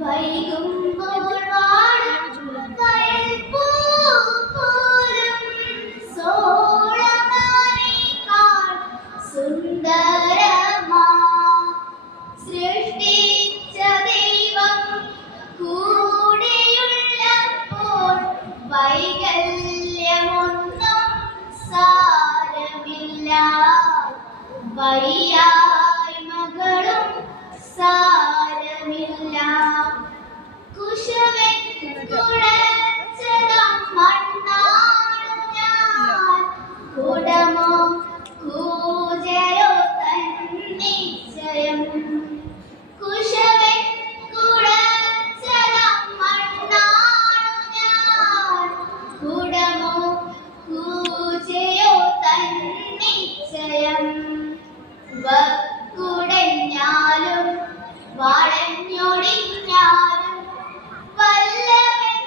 വൈകുമ്പോൾ വാടും വയൽപ്പൂ പോലും സോളമാനേക്കാൾ സുന്ദരമാ സൃഷ്ടിച്ച ദൈവം കൂടെയുള്ളപ്പോൾ വൈകല്യമൊന്നും സാരമില്ല. വയ്യായ്മകളും സാരമില്ല. കുശവൻ കുഴച്ചതം മണ്ണാണു ഞാൻ. കുടമോ കൂജയോ തന്നിശ്ചയം. കുശവൻ കുഴച്ചതം മണ്ണാണു ഞാൻ. കുടമോ കൂജയോ തന്നിശ്ചയം. കുടഞ്ഞാലും വളഞ്ഞൊടിഞ്ഞാലും വല്ലവൻ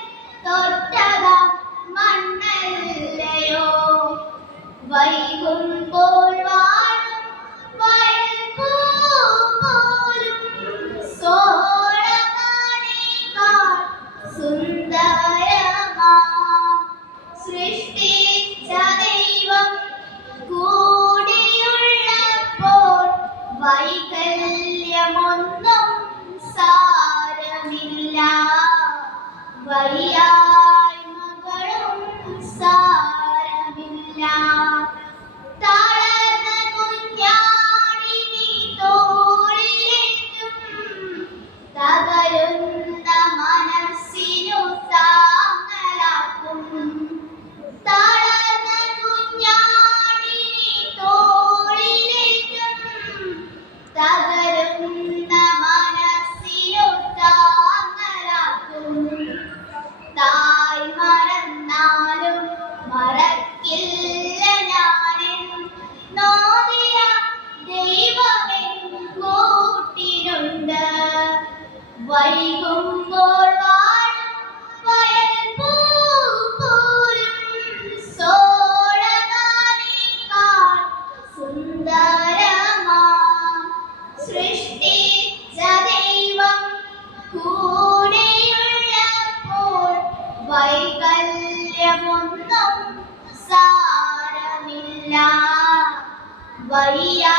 തൊട്ടതാം മണ്ണല്ലയോ. വൈകുമ്പോൾ വാടും വയൽപ്പൂ പോലും സോളമാനേക്കാൾ സുന്ദരമാ സൃഷ്ടിച്ച ദൈവം കൂടെയുള്ളപ്പോൾ വൈകല്യമൊന്നും സാരമില്ല. വയ്യായ്മകളും സാരമില്ല. തളർന്ന കുഞ്ഞാടിനെ തോളിലേറ്റും തകരുന്ന മനസ്സിനു താങ്ങലാക്കും. തളർന്ന കുഞ്ഞാടിനെ തോളിലേറ്റും തകരുന്ന മനസ്സിനു താങ്ങലാക്കും. തായ് മറന്നാലും മറക്കില്ല ഞാനെൻ നോദിയ ദൈവമെൻ കൂട്ടിനുണ്ട്. വൈകുമ്പോൾ വാടും വയൽപ്പൂ പോലും സോളമാനേക്കാൾ സുന്ദരമാ സൃഷ്ടിച്ച ദൈവം കൂടെയുള്ളപ്പോൾ വൈകല്യമൊന്നും സാരമില്ല. വയ്യാ